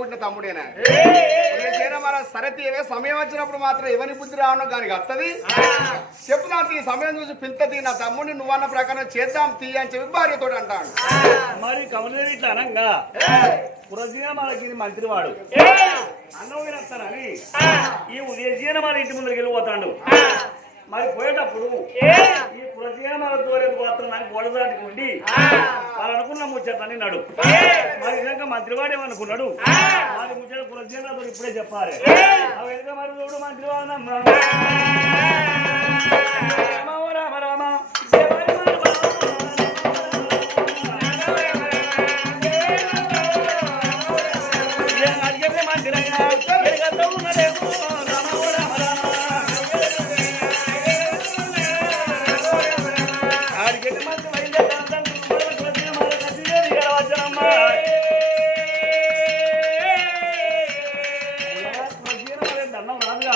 పుట్టిన తమ్ముడేనా? సేన మన సరతీయవే సమయం వచ్చినప్పుడు మాత్రం ఎవరి బుద్ధి రావడం దానికి వస్తుంది చెప్తున్నా ఈ సమయం చూసి పిలుతది నా తమ్ముడిని నువ్వన్న ప్రకారం చేద్దాం తీ అని చెప్పి భార్యతో అంటాడు. మరి కమలేని ఇట్లా అనంగా? పురజీన మనకి మంత్రివాడు. అన్నం వినస్తానని ఈ ఉదయజీన మన ఇంటి ముందుకు వెళ్ళిపోతాడు. మరి పోయేటప్పుడు ఈ పురజీన మన దూరం పోతాను నాకు గోడదాటికి ఉండి వాళ్ళు అనుకున్న ముచ్చట అన్నాడు మరి నిజంగా మంత్రివాడు ఏమనుకున్నాడు? మరి ముచ్చట పురజీనతో ఇప్పుడే చెప్పాలి. అవి ఎందుకు మరి చూడు మంత్రివాడు రామ రామ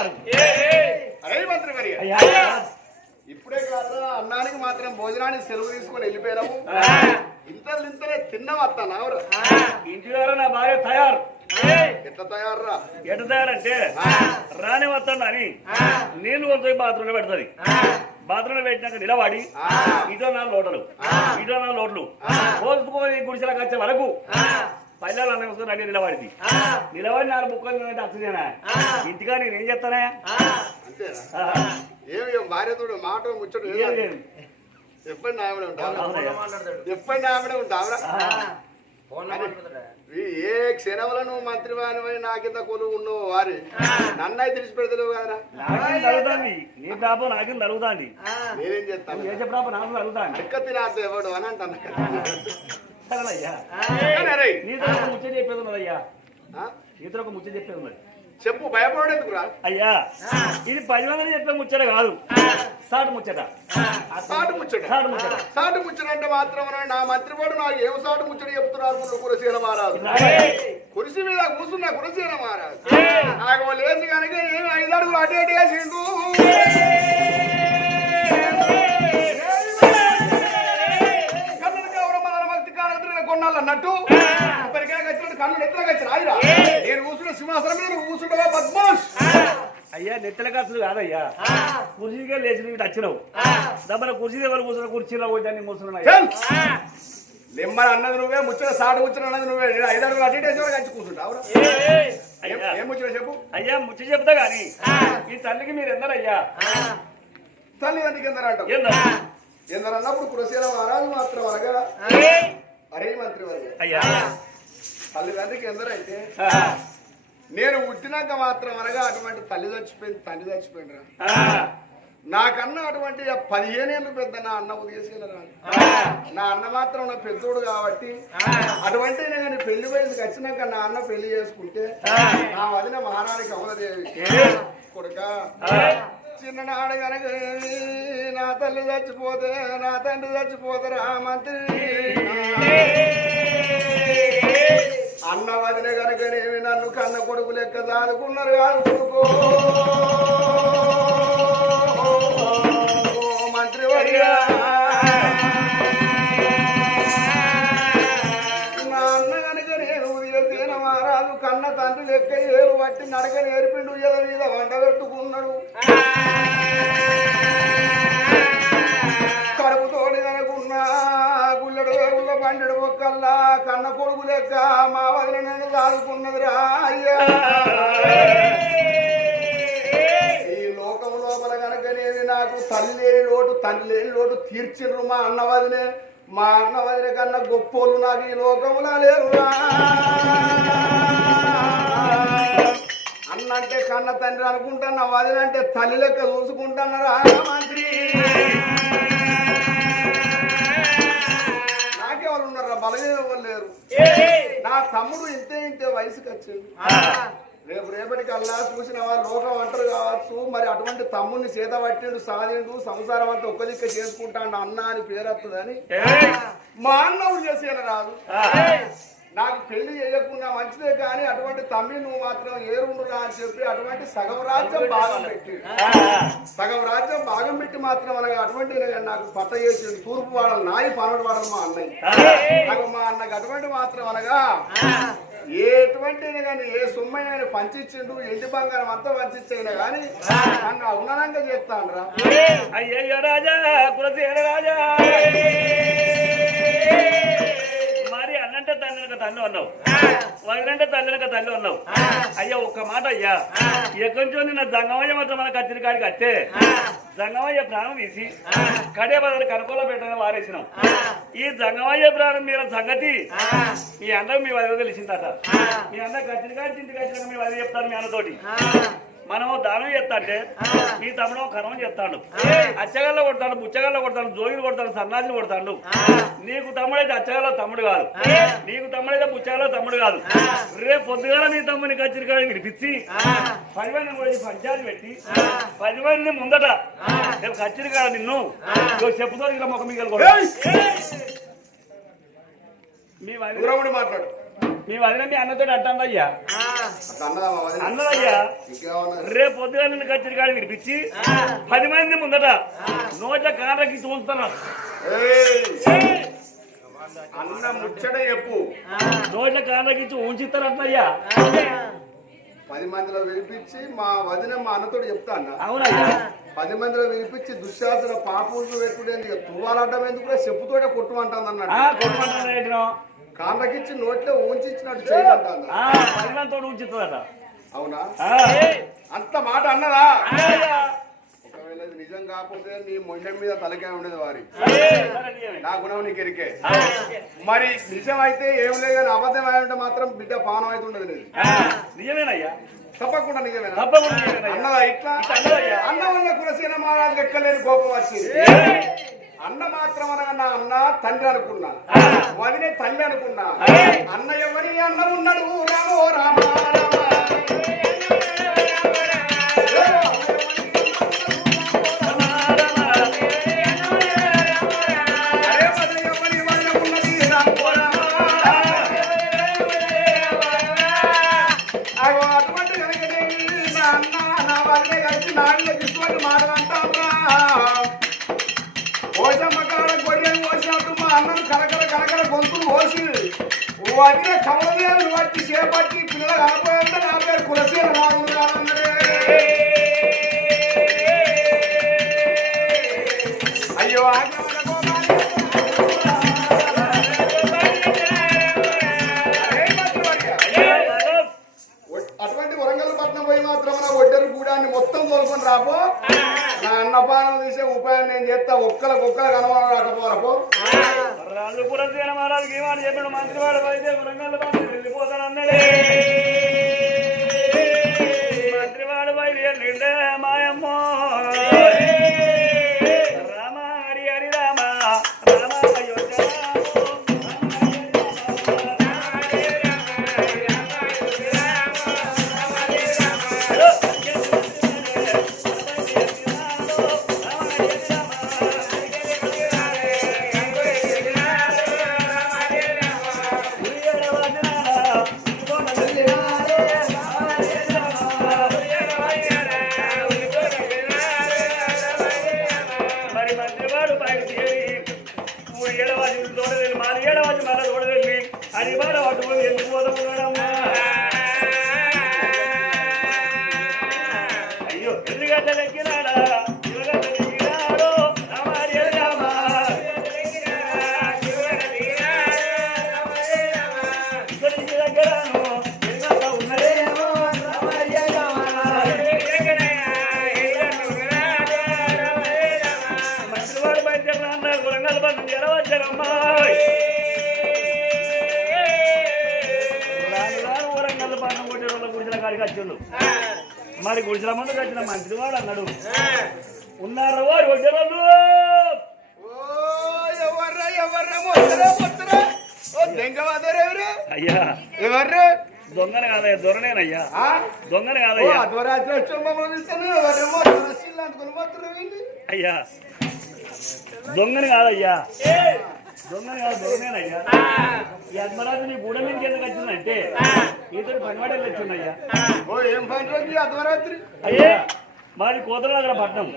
శివాయ అరే మంత్రి మరి. ఇప్పుడే కాదు అన్నానికి మాత్రం భోజనానికి సెలవు తీసుకొని వెళ్ళిపోయాము ఇంతలు ఇంతలే తిన్నవత్తా నావరా. ఇంటి ద్వారా నా భార్య తయారు. ఎట్ట తయారురా? ఎట తయారంటే రాని వస్తాడు అని నీళ్ళు కొంచెం బాత్రూమ్లో పెడతది. బాత్రూమ్లో పెట్టినాక నిలబడి ఇటో నా లోటలు. ఇటో నా లోట్లు. పోసుకొని గుడిసెలకు వచ్చే వరకు పల్లెలు అన్న రెడీ నిలబడింది. నిలబడి నాలుగు బుక్కలు అచ్చుదేనా ఇంటికా నేను ఏం చెప్తానే అంతేనా? ఏమి ఏం భార్యతోడు మాట లేదు. ఎప్పుడు నాయమడే ఉంటావు. ఎప్పుడు నాయమడే ఉంటావురా ఏ క్షణంలో నువ్వు మంత్రి వానివై నా కింద కొలువు ఉన్నావు వారి? నన్నై తెలిసి పెడతలేవు కదరా నీ పాపం నాకేం తరుగుతుంది నేనేం చేస్తాను? చేసే పాపం నాకు తరుగుతుంది అక్క తినాదు ఎవడు అని అంటాను. సరేనయ్యా కానీ అరే, నీతో ఒక ముచ్చట చెప్పేది ఉన్నదయ్యా. ఆ? నీతో ఒక ముచ్చట చెప్పేది ఉన్నది. చెప్పు భయపడేందుకురా అయ్యా ఇది పది మంది చెప్పే ముచ్చట కాదు. సాటు ముచ్చట. సాటు ముచ్చట. సాటు ముచ్చట. సాటు ముచ్చట అంటే మాత్రం నా మంత్రివాడు నాకు ఏం సాటు ముచ్చట చెప్తున్నారు ముందు కురసీల మహారాజు. కురిసి మీద కూర్చున్న కురసీల మహారాజు. నాకు లేచి కనుక ఏమి ఐదు అడుగులు అటు ఇటు వేసిండు. అన్నట్టు కన్నులు ఎట్లా రాయిరా. నేను కూర్చున్న సింహాసనం నువ్వు కూర్చుంటావా పద్మాష్ అయ్యా నెత్తల ఖర్చులు కాదయ్యా. కుర్చీగా లేచి నీకు వచ్చినావు. దబ్బన కుర్చీ దగ్గర కూర్చున్న కుర్చీలో పోయి దాన్ని నిమ్మని అన్నది నువ్వే ముచ్చట సాటు ముచ్చట అన్నది నువ్వే. నేను ఐదు అడుగులు అటు ఇటు వేసి వరకు వచ్చి కూర్చుంటావురా ఏం- ముచ్చట చెప్పు? అయ్యా ముచ్చ చెప్తా గాని ఈ తల్లికి మీరు ఎందరయ్యా? తల్లి తండ్రికి ఎందరు అంటావు ఏందా ఎందరు? అన్నప్పుడు కురసీల మహారాజు మాత్రం అనగా మంత్రి అయ్యా. తల్లి తండ్రికి ఆ, నేను పుట్టినాక మాత్రం అనగా అటువంటి తల్లి చచ్చిపోయింది తండ్రి చచ్చిపోయిందిరా ఆ, నాకన్నా అటువంటి పదిహేను ఏళ్ళు పెద్ద నా అన్న ఉదయశీల రాదు నా అన్న మాత్రం నా పెద్దోడు కాబట్టి అటువంటి నేను పెళ్ళి వయసుకి వచ్చినాక నా అన్న పెళ్ళి చేసుకుంటే నా వదిన మహారాణి కమలదేవి. కొడుక చిన్ననాడు కనుక నా తల్లి చచ్చిపోతే నా తండ్రి చచ్చిపోతారా మంత్రి. అన్న వదిన కనుకనేమి నన్ను కన్న కొడుకు లెక్క దాదుకున్నారు కాదు కొడుకో. మంత్రి వర్యా నా అన్న కనుక నేను ఉదయం మహారాజు కన్న తండ్రి లెక్క ఏరు పట్టి నడక నేర్పిండు. ఉయ్యల మీద వండబెట్టుకున్నాడు వల్ల కన్న కొడుకు లెక్క మా వదిన నన్ను దాడుకున్నదిరా అయ్యా. ఈ లోకం లోపల కనుకనేది నాకు తల్లి లేని లోటు తల్లి లేని లోటు తీర్చిండ్రు మా అన్న వదిలే మా అన్న వదిన కన్నా గొప్పోళ్ళు నాకు ఈ లోకంలో లేరురా. అన్నంటే కన్న తండ్రి అనుకుంటున్నా అంటే తల్లి లెక్క చూసుకుంటున్నారా మంత్రి. ఎవరు లేరు నా తమ్ముడు ఇంతే ఇంతే వయసుకి వచ్చింది రేపు రేపటికి అల్లా చూసిన వారు లోకం అంటారు కావచ్చు మరి అటువంటి తమ్ముడిని చేత పట్టిండు సాధిండు సంసారం అంతా ఒక్క దిక్క చేసుకుంటాడు అన్న అని పేరు వస్తుందని మా అన్నవుడు చేసేన రాదు. నాకు పెళ్ళి చేయకుండా మంచిదే కానీ అటువంటి తమ్మి నువ్వు మాత్రం ఏరుండురా అని చెప్పి అటువంటి సగం రాజ్యం భాగం పెట్టి సగం రాజ్యం భాగం పెట్టి మాత్రం అనగా అటువంటి నాకు పట్ట చేసి తూర్పు వాడలు నాయి పనడు వాడలు మా అన్నయ్య. నాకు మా అన్నకు అటువంటి మాత్రం అనగా ఎటువంటిది కానీ ఏ సొమ్మైన ఆయన పంచిచ్చిండు ఎండి బంగారం అంతా పంచిచ్చైనా కానీ నన్ను అవునంగా చేస్తాను రా రాజా కులసేన రాజా. తల్లి అన్నావు వదినంటే తల్లినక తల్లి అన్నావు అయ్యా ఒక్క మాట అయ్యా. ఎక్కడి నిన్న జంగమయ్య మాత్రం మన కచ్చిన కాడికి వచ్చే జంగమయ్య ప్రాణం తీసి కడే బదులు కనుకోలో పెట్టని వారేసినాం. ఈ జంగమయ్య ప్రాణం మీద సంగతి మీ అందరూ మీ వదిలి తెలిసిందట. మీ అందరు కచ్చిన కాడి ఇంటికి వచ్చినాక మీ వదిలి చెప్తాను మీ అన్నతోటి. మనము దానం చేస్తాంటే మీ తమ్ముడు కర్మం చేస్తాడు అచ్చగల్ల కొడతాడు బుచ్చగల్ల కొడతాడు జోగిలు కొడతాడు సన్నాసిని కొడతాడు. నీకు తమ్ముడైతే అచ్చగల్ల తమ్ముడు కాదు. నీకు తమ్ముడైతే బుచ్చగల్ల తమ్ముడు కాదు. రేపు పొద్దుగాల నీ తమ్ముని కచ్చిరి కాడికి విడిపించి పది మంది పోయి పంచాయతీ పెట్టి పది మంది ముందట రేపు కచ్చిరి కాడ నిన్ను చెప్పుతో ఇలా ముఖం మీకు మీ వదిన దూరముడి మాట్లాడు. మీ వదిన మీ అన్నతో మా వదిన? అన్నదయ్యా రేపు పొద్దుగా నిన్ను కచ్చిరి కాడ విడిపించి పది మంది ముందట నోట కాళ్ళకి చూస్తాను ఏయ్! అన్న ముచ్చట చెప్పు. నోట్ల కాళ్ళకి ఉంచిస్తారట్లయ్యా పది మందిలో వినిపించి మా వదిన మా అన్నతోటి చెప్తా అన్న. అవునయ్యా. పది మందిలో వినిపించి దుశ్శాసన పాపూలు పెట్టుడేంది? ఇక తువ్వాలడ్డం ఎందుకు చెప్పుతోటే కొట్టుమంటాను ఆ, అన్నాడు కొట్టుకుంటాను కాళ్ళకిచ్చి నోట్లో ఊంచి ఇచ్చినట్టు మందితో ఉంచుతుందట అవునా. అంత మాట అన్నదా. ఒకవేళ నిజం కాకపోతే నీ మొండెం మీద తలకాయ ఉండేది వారి. నా గుణం నీకు ఎరికే. మరి నిజం అయితే ఏం లేదు కానీ అబద్ధం అయి ఉంటే మాత్రం బిడ్డ పానం అయితే ఉండదు లేదు నిజమేనయ్యా. తప్పకుండా నిజమేనా? తప్పకుండా అన్నదా ఇట్లా. అన్న వల్ల కులసీన మహారాజు ఎక్కలేని కోపం వచ్చింది. అన్న మాత్రం అనగా నా అన్న తండ్రి అనుకున్నా. వదినే తల్లి అనుకున్నా. అన్న ఎవరి అన్న ఉన్నాడు రామో రామ. అన్నం కరకర కరకర గొంతులు పోసి వదిన కమలదేవులు పట్టి చేపట్టి పిల్లలు కనపోయింటే నా పేరు కులసీన రాజు కాదన్నరే అయ్యో ఆగ్రహణ అటువంటి వరంగల్ పట్నం పోయి మాత్రం నా ఒడ్డరు గూడాన్ని మొత్తం తోలుకొని రాపో. నా అన్నపానం తీసే ఉపాయం నేను చేస్తా ఒక్కలకు ఒక్కలకు అనుమానం రాకపోరపో మహారాజు పురసేన మహారాజుకి చెప్పిన మంత్రివాడు అయితే వరంగల్ ఏడవాది తోడలేదు మాది ఏడవాది మన తోడలేదు అది బాధ పట్టుకుని వెళ్ళిపోతామమ్మా అయ్యో మరి గుడిసెల ముందుకు వచ్చిన మంత్రివాడు అన్నాడు ఉన్నారు వారు వచ్చారు ఓ ఎవర్రా ఎవర్రా మొత్తరా మొత్తరా ఓ దెంగవాదరెవరు అయ్యా ఎవర్రు దొంగని కాదయ్యా దొరనేనయ్యా ఆ దొంగని ఓ కాదయ్యా అధ్వరాత్రి వచ్చి మమ్మల్ని పిలుస్తాను ఎవరు మొత్తరా సిల్లు అందుకుని మొత్తరా వీళ్ళు అయ్యా దొంగని కాదయ్యా అద్మరాజు నీ గూడెం నుంచి ఎందుకు వచ్చిందంటే ఇతడు పనివాడేళ్ళు వచ్చిందయ్యా ఓ ఏం పని అయ్యే మాది పట్నం.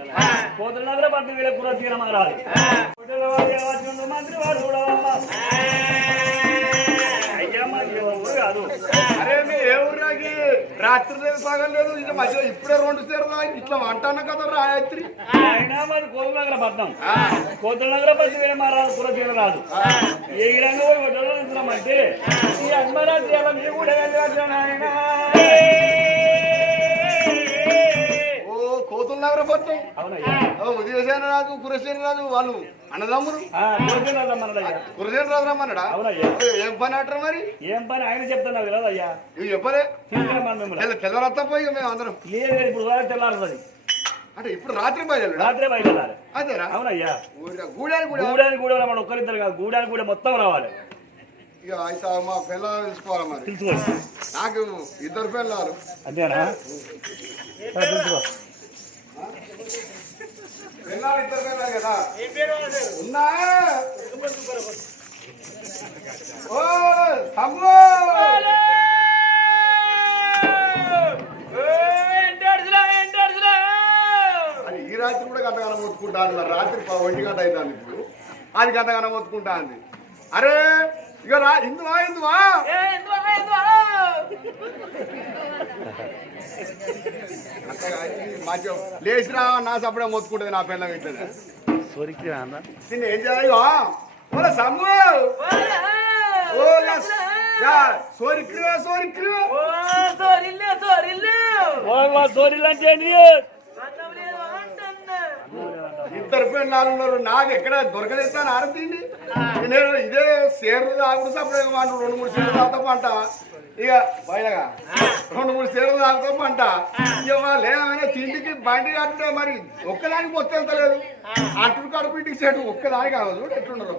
పట్నం వీళ్ళ కూర తీరమరాదు మంత్రి వాడు చూడవమ్మా రాత్రి లేదు పగలు లేదు ఇట్లా మధ్య ఇప్పుడే రెండు సేరుదా ఇట్లా అంటాను కదా రాత్రి అయినా మరి కోతుల నగర పద్నం కోతుల నగర పద్నం ఏం మారాదు కురచీల రాదు. ఏ విధంగా పోయి వడ్డలో తీసుకున్నామంటే ఈ అన్మరాత్రి అలా మీరు కూడా నాయనా? అవునయ్యా. ఓ ఉదయసేన రాజు కురసేన రాజు వాళ్ళు అన్నదమ్ములు కురసేన రాజు రమ్మన్నాడా ఏం పని అంటారు మరి? ఏం పని ఆయన చెప్తున్నా తెలియదయ్యా ఇవి చెప్పలే? పోయి మేము అందరం. లేదు ఇప్పుడు తెల్లారుతుంది అంటే ఇప్పుడు రాత్రి బయలు రాత్రే బయలుదేరాలి. అదేనా? అవునయ్యా. గూడానికి కూడా? గూడానికి కూడా మన ఒక్కరిద్దరు కాదు గూడానికి కూడా మొత్తం రావాలి. ఇక అయితే మా పిల్లలు తీసుకోవాలి మరి. నాకు ఇద్దరు పిల్లలు. అంతేనా? పిల్లలు ఇద్దరు పిల్లలు కదా. ఉన్నా? ఓ తమ్ముడు అది ఈ రాత్రి కూడా గంటగానం మొత్తుకుంటాను మరి రాత్రి ఒంటి గంట అవుతుంది ఇప్పుడు. అది గంటగానం మొత్తుకుంటాంది. అరే ఇక రా ఇందువా ఇందువా అట్టగా ఇది మంచిగా లేచిరా నా సప్పుడే మొత్తుకుంటుంది నా పిల్ల వింటుంది సోరికి నిన్న ఏం చేయాలి ఓల సమ్ము! ఓ లస్ యా సోరిక్రు సోరిక్రు సోరీలు అంటే ఏంటి? ఇద్దరు పిల్లలు ఉన్నారు నాకు ఎక్కడ దొరకలేస్తాను ఆరతిండి నేను ఇదే సేర్లు తాగుడు సప్పుడు రెండు మూడు సేర్లు తాగుతా పంట. ఇక బయటగా రెండు మూడు సేర్లు తాగుతా పంట ఇక వాళ్ళు ఏమైనా తిండికి బండి కట్టే మరి ఒక్కదానికి మొత్తం వెళ్తలేదు అటు కడుపు ఇంటికి చెట్టు కావాలి చూడు ఎట్లున్నారు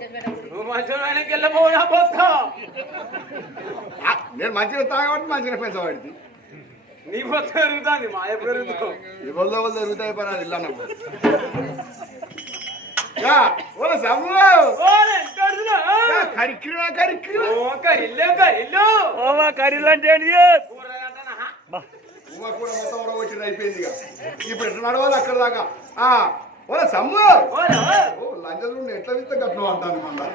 ఆ, నేను మంచిగా తాగబట్టి మంచిగా పెంచబడింది నీ మొత్తం పెరుగుతుంది మా ఎప్పుడు ఇవాళ వాళ్ళు జరుగుతాయి పని అది ఇల్లు అన్నప్పుడు. యా, ఓ సమ్ము యా, కరిక్కిరా కరిక్కిరా కరిల్లు కరిల్లు ఓ మా కర్రీలు అంటే ఏంటి? బా. ఉమ్మ కూడా మొత్తం కూడా వచ్చింది అయిపోయింది ఇక ఇప్పుడు ఎట్లా నడవాలి అక్కడ దాకా ఆ ఓ సమ్ము ఓ లంచం ఎట్లా విత్తే గట్ల అంటాను మళ్ళా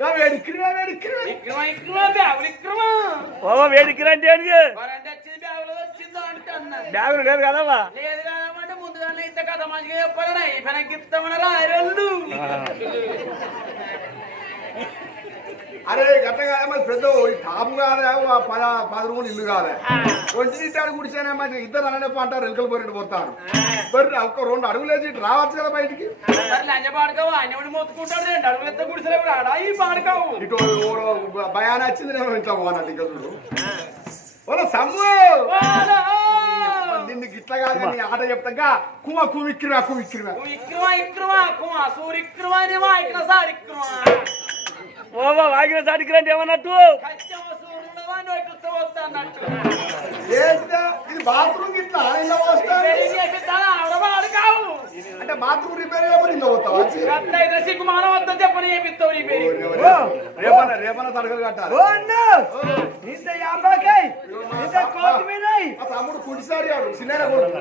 యా, వేడిక్కిరా వేడిక్కిరా ఇక్రమ ఇక్రమ బ్యాగులు ఇక్రమ ఓ వేడికి అంటే ఏంటి? వారంటే వచ్చింది బ్యాగులు వచ్చిందో అంటే అన్నా బ్యాగులు లేదు కదమ్మా కథ మంచిగా అరే కాదా మరి పెద్ద టాపు కాదా పద పది రూములు ఇల్లు కాదా. ఒంటి నిట్టాడు గుడిసేనే మంచి ఇద్దరు అననే అంటారు ఎలుకలు పోరెట్టు పోతారు. మరి ఒక రెండు అడుగులు వేసి ఇటు రావచ్చు కదా బయటికి? మరి ఇటు భయాన్ని వచ్చింది నేను ఇంట్లో పోనట్టు ఇంకా చూడు. ఓ సమ్ము! నిన్ను గిట్ల కాదు నీ ఆట చెప్తాగా కుమ కుమిక్కిరా కుమిక్కిరా ఇక్రమ ఇక్రమ కుమా. సూర్యక్రమ అని మా ఇక్కడ సారిక్రమ ఓ మా వాగిన సాటికి అంటే ఏమన్నట్టు సూర్యుడు వస్తా అన్నట్టు ఏంటిదా ఇది బాత్రూమ్ గిట్లా ఇలా వస్తా పాడుకోవు అంటే బాత్రూమ్ రిపేర్ చేయమని ఇలా పోతావా? సిగ్గుమానం వద్దని చెప్పని ఏపిస్తావు నీ పేరు? రేపన రేపన తడకలు కట్టాలి. ఇంత యాభై ఇంత కొత్తిమీర మా తమ్ముడు కుడిసారి ఆడు చిన్న కొడుకు.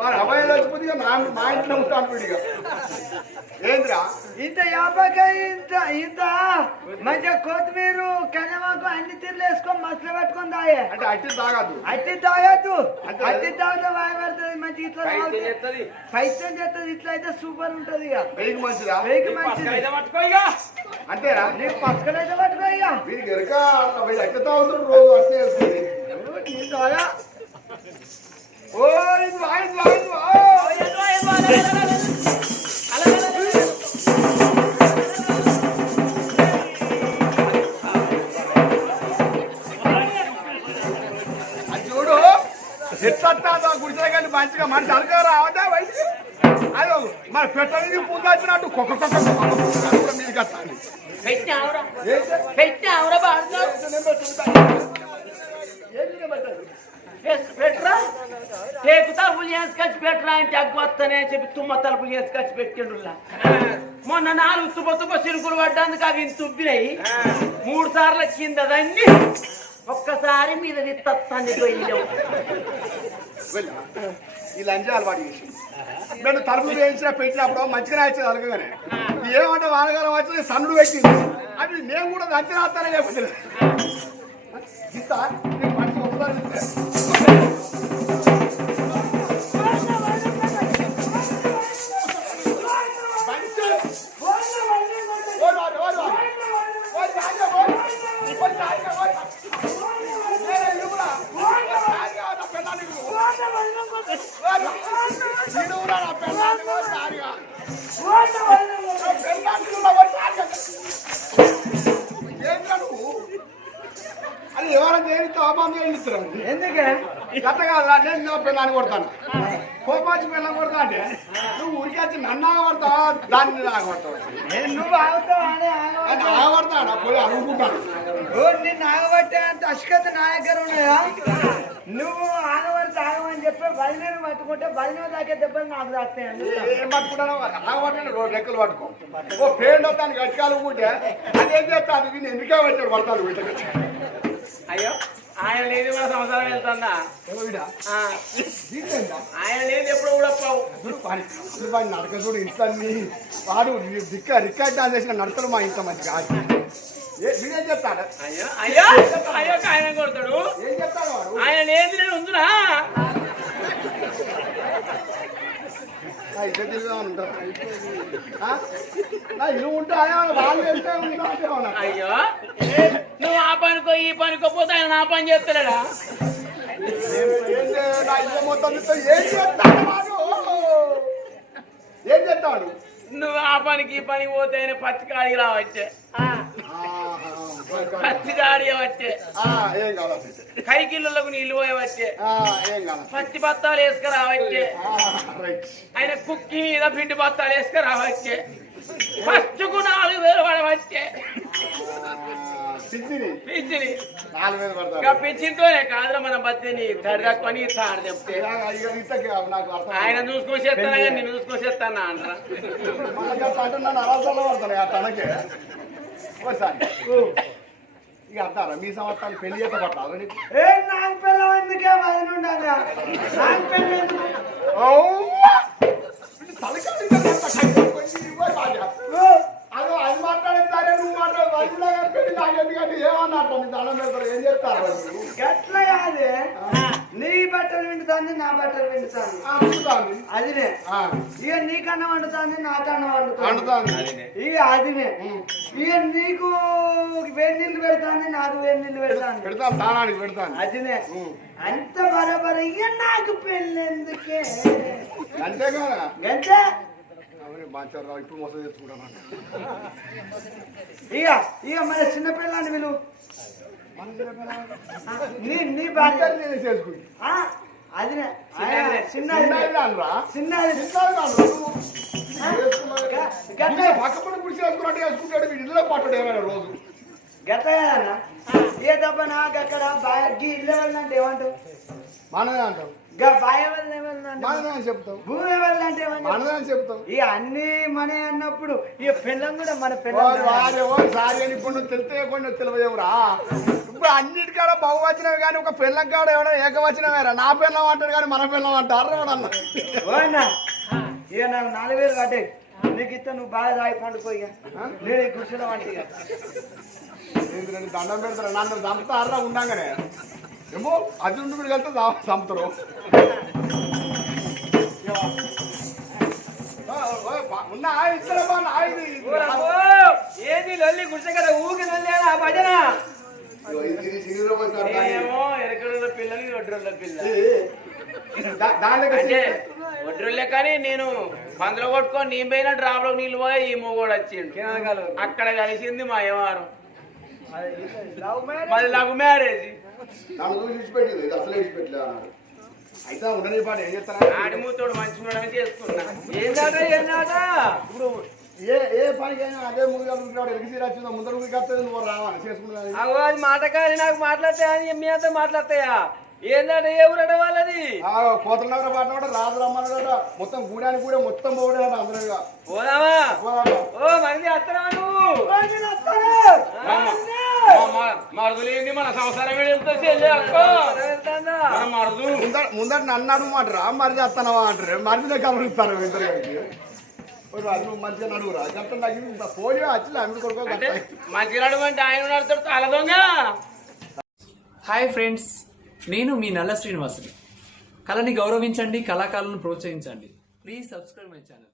వాడు అబ్బాయి చచ్చిపోతే మా ఇంట్లో ఉంటాను వీడిగా ఏంద్రా? ఇంత యాభై ఇంత ఇంత. మంచిగా కొత్తిమీర కనమాకు అన్ని తీర్లు వేసుకొని మసలు పట్టుకొని తాగే. అంటే అట్టి తాగదు అట్టి తాగద్దు. అంటే- అట్టి తాగితే వాయి పడుతుంది మంచి ఇట్లా పైసలు చేస్తుంది ఇట్లా అయితే సూపర్ ఉంటది ఇక. వెయ్యికి మంచిదా? వెయ్యికి మంచిది. అంతేనా? నీకు పక్కన అయితే పట్టుకో ఇక. వీడికి ఎరక అట్టి తాగుతాడు రోజు అట్టే వేసుకుని నీ తాగా. ఓ ఇది వా, ఇది వా, ఎట్లా గుడిసెల కానీ మంచిగా మనిషి అలగా రావద్దా బయటికి అయ్యో మరి పెట్టడానికి పూత వచ్చినట్టు కుక్క కుక్క మీది కట్టాలి. పెట్టి? పెట్టి? పెట్రా టేకు తలుపులు చేసుకొచ్చి పెట్టరా అంటే అగ్గు వస్తానే చెప్పి తుమ్మ తలుపులు చేసుకొచ్చి పెట్టిండులా. మొన్న నాలుగు తుప్ప తుప్ప సిరుకులు పడ్డానికి అవి ఇంత ఉబ్బినాయి మూడు సార్లు కింద దండి ఒక్కసారి మీద విత్తాన్ని వెళ్ళావు వెళ్ళా. ఈ లంచం అలవాటు చేసి. నేను తలుపులు వేయించిన పెట్టినప్పుడు మంచిగా వచ్చేది అలగగానే ఏమంటే వానకాలం వచ్చి సన్నుడు పెట్టింది. అది నేను కూడా దంచి రాస్తానే చెప్పలేదు అనే అని ఆగబట్టావు. ఆగబడతాను పోయి అనుకుంటాను ఓ నిన్ను ఆగబట్టే అంత అశకత నా దగ్గర ఉన్నాయా? నువ్వు ఆగబడితే ఆగమని చెప్పి బలిని పట్టుకుంటే బలిని దాకే దెబ్బలు నాకు తాస్తాయి. ఏం పట్టుకుంటాను ఆగబట్టాను రోజు రెక్కలు పట్టుకో. ఓ పేరు వస్తాను గట్టికాలు ఊటే అదేం చేస్తాను వీళ్ళు ఎందుకే వచ్చాడు? పడతాను వీటికి. అయ్యో. ఆయన లేదు మన సంవత్సరం వెళ్తుందా? ఆయన లేదు ఎప్పుడు కూడా పోవు నడక చూడు అన్ని వాడు దిక్క రికార్డ్ డాన్స్ చేసిన నడతలు మా ఇంట్లో మంచి కాదు ఏ చెప్తాడు అయ్యో అయ్యో అయ్యో ఆయన కొడతాడు? ఏం చెప్తాడు వాడు? ఆయన లేదు నేను ఉందిరా ఇల్లు ఉంటాయా వాళ్ళు వెళ్తే ఉంటా అయ్యో. నువ్వు ఆ పనికో ఈ పనికో పోతే ఆయన నా పని చేస్తాడా ఏం నువ్వు ఆ పనికి ఈ పనికి పోతే ఆయన పత్తి కాడికి రావచ్చే పత్తి కాడి వచ్చే. ఆ, ఏం కావాలి కైకిళ్ళకు నీళ్ళు పోయవచ్చే. ఆ, ఏం కావాలి పత్తి బత్తాలు వేసుకురావచ్చే. ఆయన కుక్కి మీద పిండి బత్తాలు వేసుకురావచ్చే. ఫస్ట్కు నాలుగు వేలు పడవచ్చే. పిచ్చిని. పిచ్చింతోనే కాదురా మన బత్తిని తడకొని తాడు చెప్తే. ఆయన చూసుకొని చేస్తానా కానీ నేను చూసుకొని చేస్తానా అంటారా? ఇక అంటారా? మీ సంవత్సరాలు పెళ్ళి చేత పట్టాలి నీకు? ఏ నాకు పిల్లలు ఎందుకే వదిలి ఉండాలి? నాకు పిల్లలు ఎందుకు? తలకాయ ఇంకా అంత కష్టం కొంచెం ఇవ్వాలి బాగా. అదో అది మాట్లాడేది సరే నువ్వు మాట్లాడు. వదిలే పెళ్ళి నాకు ఎందుకంటే ఏమన్నట్టు నీ దండం పెడతారు. ఏం చేస్తారు వాళ్ళు? ఎట్లా కాదే. నీ బట్టలు విండుతాంది నా బట్టలు విండుతాంది. ఆ. అదినే. ఆ, ఇక నీకన్నా వండుతాంది నాకన్నా వండుతాంది. అందుతాంది. ఇక అదినే. ఇక నీకు వేడి నీళ్ళు పెడతాంది నాకు వేడి నీళ్ళు పెడతాంది. పెడతాను స్థానానికి పెడతాను అదినే. అంత బరబర ఇక నాకు పెళ్ళి ఎందుకే అంతేగానా గంటే బాచారావు ఇప్పుడు మోసం తెచ్చుకుంటాను ఇక ఇక మన చిన్న పిల్లని విలు నీ నేను అదినే చిన్నదినే. చిన్నది పక్కపడి పుడిచి వేసుకున్నట్టు వేసుకుంటాడు వీడి ఇల్లు పట్టడు ఏమైనా రోజు. గట్టగానన్నా ఏ దెబ్బ నాకు అక్కడ ఇల్లు వెళ్ళంటే ఏమంటావు? మనదే అంటాం. గా బాయ్ వెళ్ళి ఏమన్నా మనదే అని చెప్తాం భూమి వెళ్ళంటే ఏమంటావు మనదే అని చెప్తాం ఇక అన్ని మనే అన్నప్పుడు ఇక పిల్లం కూడా మన వాడు పిల్లం వాడేవో సారి అని ఇప్పుడు నువ్వు తెలితే కొన్ని తెలియదేవురా? ఇప్పుడు అన్నిటికాడ బహువచనమే కానీ ఒక పిల్లం కాడ ఏమైనా ఏకవచనమేరా? నా పిల్లం అంటాడు కానీ మన పిల్లం అంటారు ఓనా ఇక నాకు నాలుగు వేలు కట్టే. నీకు ఇస్తా నువ్వు బాగా తాగి పండుకో ఇక నేను ఈ కూర్చున్నా అంటే ఇక ఏంటి నేను దండం పెడతారా? నన్ను చంపుతారా ఉండంగానే. ఏమో అది ఉండి కూడా వెళ్తే చం- చంపుతారు. ఉన్నా ఇద్దరు. ఏది లొల్లి గుడిసె కదా ఊకి లొల్లేనా భజన. ఏమో ఎరకడుల పిల్లని ఒడ్రుల పిల్ల. ఒడ్రులే కానీ నేను పందులో కొట్టుకొని నీ పైన డ్రాప్లో నీళ్ళు పోయి ఈ మొగోడు వచ్చిండు. అక్కడ కలిసింది మా వ్యవహారం లవ్ మ్యారేజ్. మళ్ళీ నాకు మ్యారేజ్. నన్ను చూసి ఇచ్చిపెట్టింది ఇది అసలు ఇచ్చిపెట్టలేదు అన్నాడు. అయితే ఉండని పాట ఏం చేస్తారా ఆడిమూతోడు మంచి ఉండడమే చేసుకున్నా. ఏందాట ఏందాట ఇప్పుడు ఏ ఏ పనికైనా అదే ముందుగా ఉంటాడు ఎలిసి వచ్చిందో ముందర వస్తుంది నువ్వు రావాలి చేసుకున్నది అగో అది మాటకారి నాకు మాట్లాడతాయా మీ అంతా మాట్లాడతాయా? ఏందంటే ఏ ఊరట వాళ్ళది? కోతల నగర పాట కూడా రాజు రమ్మన్నాడట. మొత్తం గూడానికి కూడా మొత్తం పోవడం అందరుగా. పోదామా? ఓ మంది అత్తరా నువ్వు? మరుదులేంది మన సంసారం మరుదు ముందర నన్ను అడగమంటారా మరి చేస్తానవా అంటారు మరిదినే కలుగుతారు ఇద్దరు మంచిగా నడువురా నాకు పోలియో వచ్చి అమ్మి కొడుకో ఆయన నడుతాడు హాయ్ ఫ్రెండ్స్ నేను మీ నల్ల శ్రీనివాసుని. కళని గౌరవించండి కళాకారులను ప్రోత్సహించండి. Please subscribe my channel.